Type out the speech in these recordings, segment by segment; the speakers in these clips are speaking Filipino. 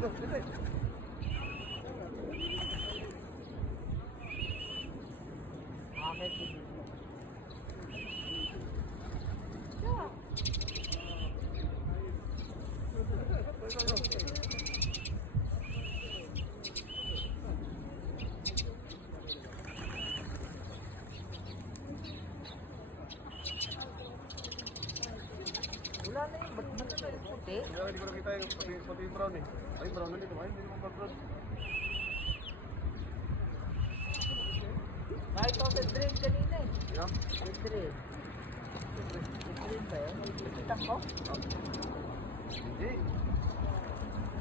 Wala na yun, ba't na yung puti? Kaya hindi ko nakita yung pati yung brown eh. Ay, brown na dito. Ay, hindi naman brown. Kahit ako sa drain kanina eh. Yeah? Sa drain. Sa drain ba yun? Nakikita ko? Hindi.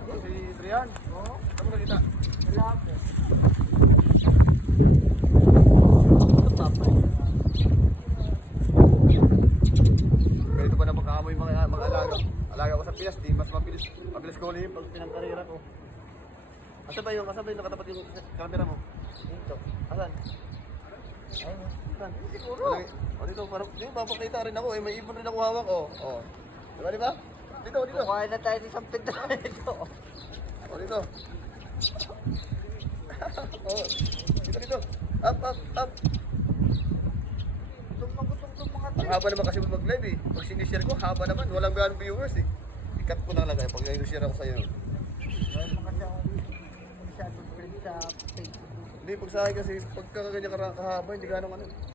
Ito si Trian. Oo. Saan mo nakita? Wala ako. Ito papay. Ganito pa na magkakamoy mga alaga. Alaga ko sa Pinas, di mas mabilis ko ulit pag pinangkarera ko. Asa ba yung nakatapat yung camera mo? Dito. Asan? Ayun. Saan? Siguro. O dito, parang di, papakita rin ako eh. May ibon rin ako hawak oh. Oh. Di ba? Dito, dito. Kukuha na tayo ng isang pinto nito. O dito. Oh. Dito. Up. Gutom mga Ang haba naman kasi mag-live eh. Pag sinishare ko, haba naman. Walang ganong viewers eh. I-cut ko lang lagay pag sinishare ako sa'yo. Dahil mga kasi ako masyadong friend sa Facebook. Hindi, pag sa akin kasi pagka ganyan kahaba, hindi ganong ano.